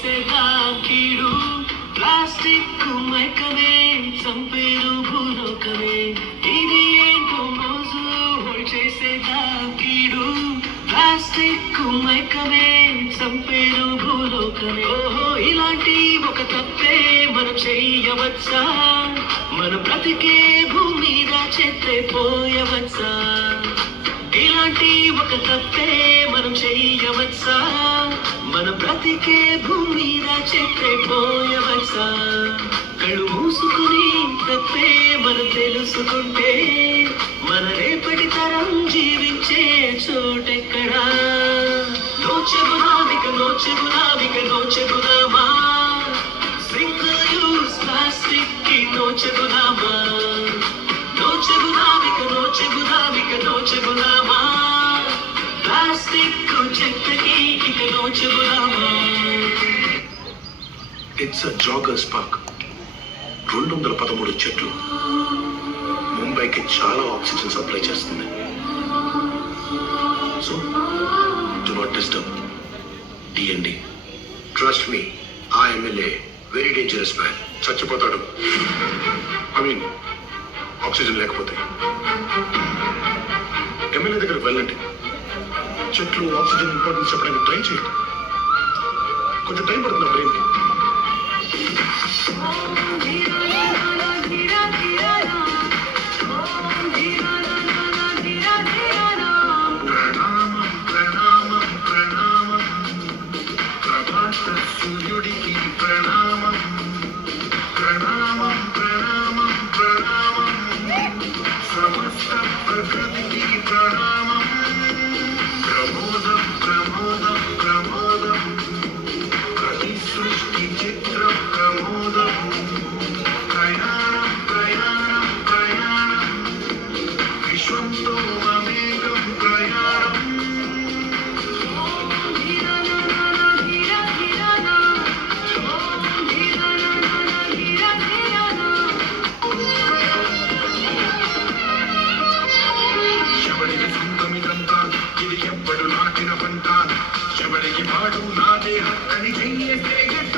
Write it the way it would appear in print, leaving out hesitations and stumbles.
చేసేదా కీడు ప్లాస్టిక్ మైకమే చంపేరు భూలోకమే ఇది ఏంటో మోజు చేసేదా కీడు ప్లాస్టిక్ మైకమే చంపేరు భూలోకమే ఓహో ఇలాంటి ఒక తప్పే మనం చెయ్యవచ్చా మన బ్రతికే భూమి మీద చెత్తే పోయవచ్చా ఇలాంటి ఒక తప్పే మనం చెయ్యవచ్చా మన బ్రతికే భూమి మీద చెత్తే పోయవచ్చా కళ్ళు మూసుకుని తప్పే మనం తెలుసుకుంటే మన రేపటి తరం జీవించే చోటెక్కడా నోచెగుదామా సింగిల్ యూస్ ప్లాస్టిక్ కి నోచెగుదామా నోచెగుదామా ప్లాస్టిక్ చెత్తకి ఇక నోచెగుదామా. ఇట్స్ అ జాగర్స్ పార్క్ 213 చెట్లు ముంబైకి చాలా ఆక్సిజన్ సప్లై చేస్తుంది. So do not disturb DND. Trust me ఆ ఎమ్మెల్యే వెరీ డేంజరస్ మ్యాన్. చచ్చిపోతాడు. ఐ మీన్ ఆక్సిజన్ లేకపోతే. ఎమ్మెల్యే దగ్గరకు వెళ్ళండి. చెట్లు ఆక్సిజన్ ఇంపార్టెన్స్ చెప్పడానికి ట్రై చేయండి. కొంచెం టైం పడుతుంది బ్రెయిన్కి. సూర్యుడికి ప్రణామం ప్రణామం ప్రణామం ప్రణామం సమస్త ప్రకృతికి ప్రణామం ప్రమోదం ప్రమోదం ప్రమోదం ప్రతి సృష్టి చిత్రం ప్రమోదం ప్రయాణం ప్రయాణం ప్రయాణం విశ్వంతో మమేకం ప్రయాణం ఇది ఎప్పుడు నాటిన పంట చివరికి పాడు నాదే హక్కని చెయ్యేసే గట్ట